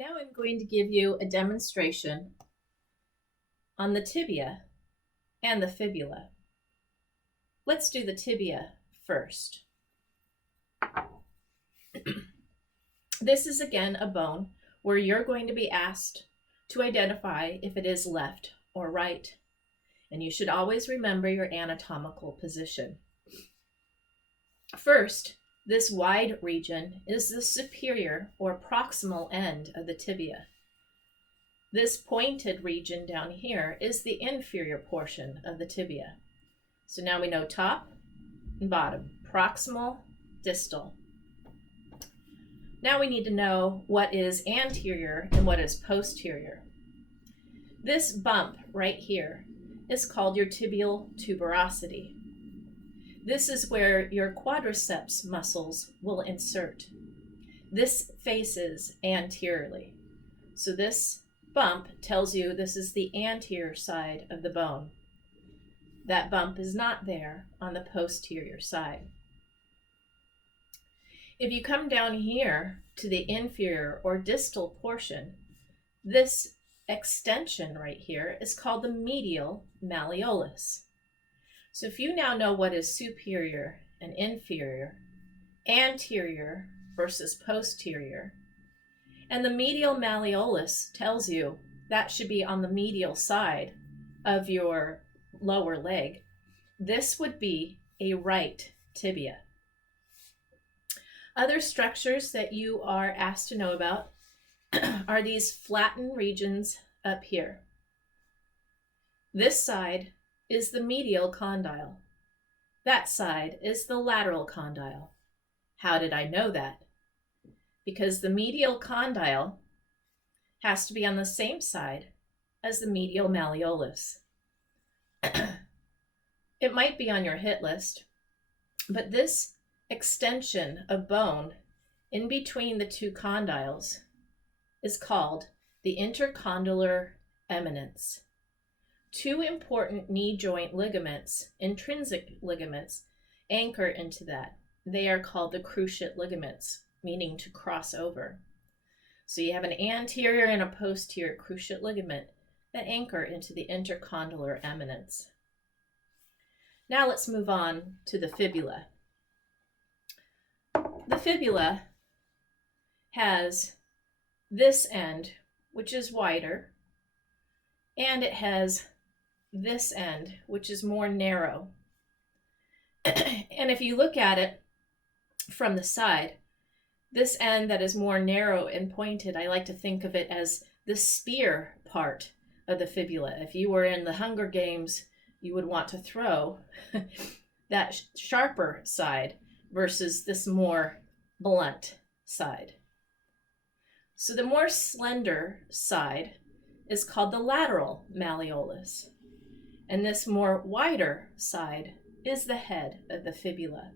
Now I'm going to give you a demonstration on the tibia and the fibula. Let's do the tibia first. This is again a bone where you're going to be asked to identify if it is left or right. And you should always remember your anatomical position. First, this wide region is the superior or proximal end of the tibia. This pointed region down here is the inferior portion of the tibia. So now we know top and bottom, proximal, distal. Now we need to know what is anterior and what is posterior. This bump right here is called your tibial tuberosity. This is where your quadriceps muscles will insert. This faces anteriorly. So this bump tells you this is the anterior side of the bone. That bump is not there on the posterior side. If you come down here to the inferior or distal portion, this extension right here is called the medial malleolus. So if you now know what is superior and inferior, anterior versus posterior, and the medial malleolus tells you that should be on the medial side of your lower leg, this would be a right tibia. Other structures that you are asked to know about are these flattened regions up here. This side is the medial condyle. That side is the lateral condyle. How did I know that? Because the medial condyle has to be on the same side as the medial malleolus. It might be on your hit list, but this extension of bone in between the two condyles is called the intercondylar eminence. Two important knee joint ligaments, intrinsic ligaments, anchor into that. They are called the cruciate ligaments, meaning to cross over. So you have an anterior and a posterior cruciate ligament that anchor into the intercondylar eminence. Now let's move on to the fibula. The fibula has this end, which is wider, and it has this end, which is more narrow. And if you look at it from the side, this end that is more narrow and pointed, I like to think of it as the spear part of the fibula. If you were in the Hunger Games, you would want to throw that sharper side versus this more blunt side. So the more slender side is called the lateral malleolus, and this more wider side is the head of the fibula.